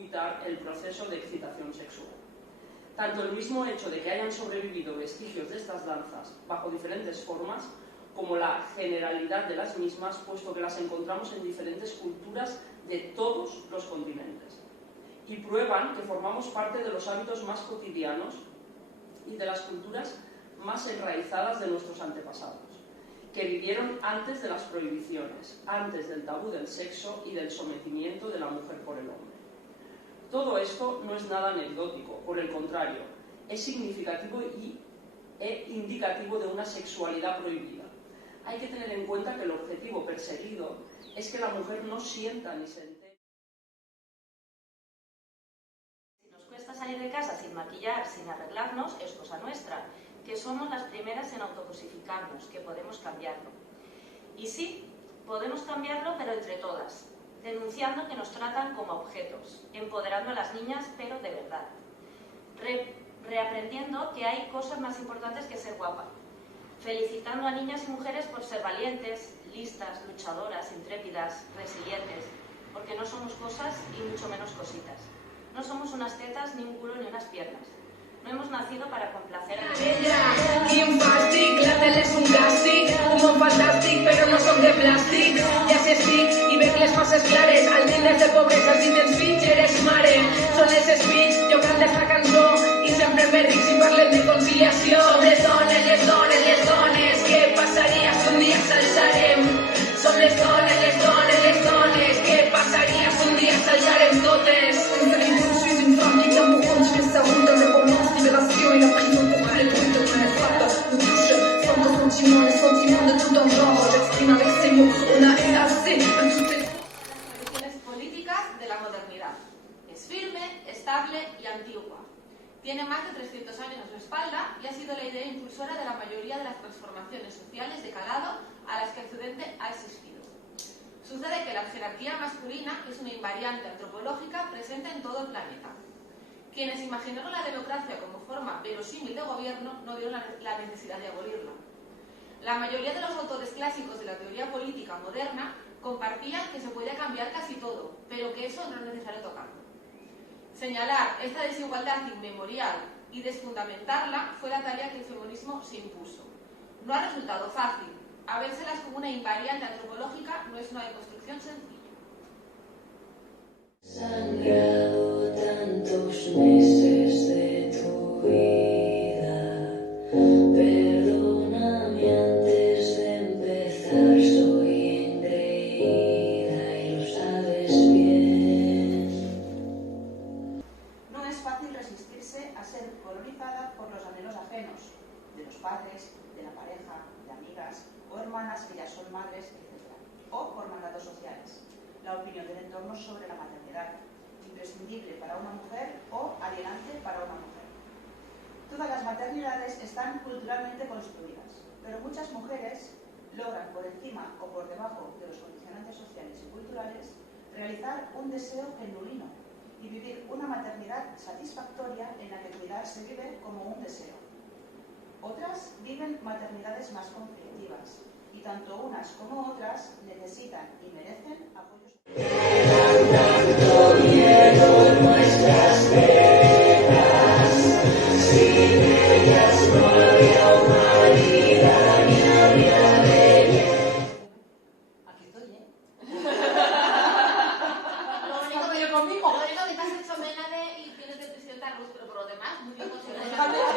circuitar el proceso de excitación sexual. Tanto el mismo hecho de que hayan sobrevivido vestigios de estas danzas bajo diferentes formas, como la generalidad de las mismas, puesto que las encontramos en diferentes culturas de todos los continentes, y prueban que formamos parte de los hábitos más cotidianos y de las culturas más enraizadas de nuestros antepasados, que vivieron antes de las prohibiciones, antes del tabú del sexo y del sometimiento de la mujer por el hombre. Todo esto no es nada anecdótico, por el contrario, es significativo e indicativo de una sexualidad prohibida. Hay que tener en cuenta que el objetivo perseguido es que la mujer no sienta ni se entere. Si nos cuesta salir de casa sin maquillar, sin arreglarnos, es cosa nuestra, que somos las primeras en autocosificarnos, que podemos cambiarlo. Y sí, podemos cambiarlo, pero entre todas, denunciando que nos tratan como objetos, empoderando a las niñas, pero de verdad, reaprendiendo que hay cosas más importantes que ser guapa, felicitando a niñas y mujeres por ser valientes, listas, luchadoras, intrépidas, resilientes, porque no somos cosas y mucho menos cositas. No somos unas tetas, ni un culo, ni unas piernas. No hemos nacido para complacer a ella. Infastic, la tele es un càstig, un món fantàstic, però no som de plàstic. Ja sé estic i veig les coses clares, al d'índex de pobresa, si tens fills eres mare. Són les speech, jo canto esta cançó i sempre me ric si parlem de conciliació. Som les dones, què passaria si un dia s'alçarem? Som les dones, què passaria si un dia s'alçarem totes? Je suis une femme qui tient pour continuer sa route dans le romance, libération et la prison pour les bruits de mes frappes nous touchent sans consentement, les sentiments de tout un genre. J'exprime avec ces mots, on a eu assez de toutes les tradiciones políticas de la modernidad. Es firme, estable y antigua. Tiene más de 300 años a su espalda y ha sido la idea impulsora de la mayoría de las transformaciones sociales de calado a las que Occidente ha existido. Sucede que la jerarquía masculina es una invariante antropológica presente en todo el planeta. Quienes imaginaron la democracia como forma verosímil de gobierno no vieron la necesidad de abolirla. La mayoría de los autores clásicos de la teoría política moderna compartían que se podía cambiar casi todo, pero que eso no es necesario tocarlo. Señalar esta desigualdad inmemorial y desfundamentarla fue la tarea que el feminismo se impuso. No ha resultado fácil. A vérselas como una invariante antropológica no es una deconstrucción sencilla. Sangrado tantos meses de tu vida, perdóname antes de empezar, soy engreída y lo sabes bien. No es fácil resistirse a ser colonizada por los anhelos ajenos, de los padres, de la pareja, de amigas o hermanas que ya son madres, etc. O por mandatos sociales. La opinión del entorno sobre la maternidad, imprescindible para una mujer o alienante para una mujer. Todas las maternidades están culturalmente construidas, pero muchas mujeres logran por encima o por debajo de los condicionantes sociales y culturales realizar un deseo genuino y vivir una maternidad satisfactoria en la que cuidar se vive como un deseo. Otras viven maternidades más conflictivas y tanto unas como otras necesitan y merecen apoyos. Tanto miedo en nuestras venas, sin ellas no habría humanidad ni habría belleza. Aquí estoy, ¿eh? Lo único que te has hecho mena de y tienes de presidenta Rus, pero por lo demás, muy bien considerado.